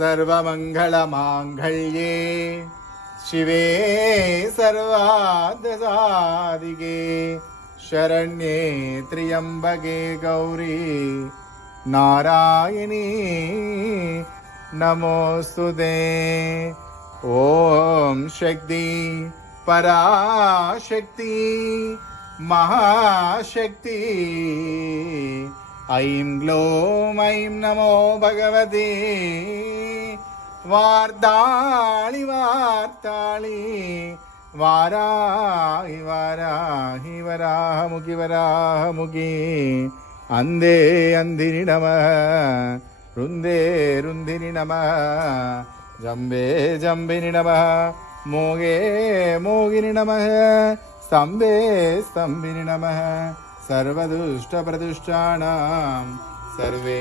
सर्वमङ्गलमाङ्गल्ये शिवे सर्वार्थसाधिके शरण्ये त्र्यम्बके गौरी नारायणी नमोस्तुते। ॐ शक्ति पराशक्ति महाशक्ति ऐं ग्लौं ऐं नमो भगवते वार्ताळि वार्ताळि वाराहि वाराहि वराहमुखि वराहमुखि अंदे अंधिनि नमः रुंदे रुंदिनि नमः जंबे जंबिनि नमः मोगे मोगिनि नमः स्तंभे स्तंभिनि नमः सर्वदुष्टप्रदुष्टानां सर्वे